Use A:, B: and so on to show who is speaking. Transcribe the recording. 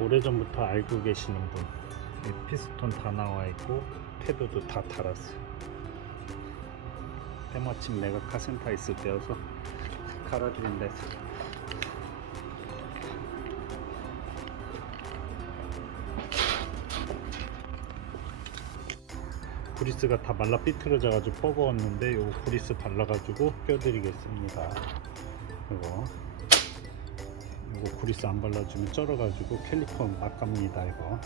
A: 오래전부터 알고 계시는 분. 이 피스톤 다 나와 있고 패드도 다 달았어요. 때마침 내가 카센터 있을 때여서 갈아드린다 해서. 브리스가 다 말라 삐뚤어져 가지고 뻐거웠는데 요 브리스 발라 가지고 껴드리겠습니다. 이거 이거 브리스 안 발라주면 쩔어가지고 캘리퍼 막 갑니다 이거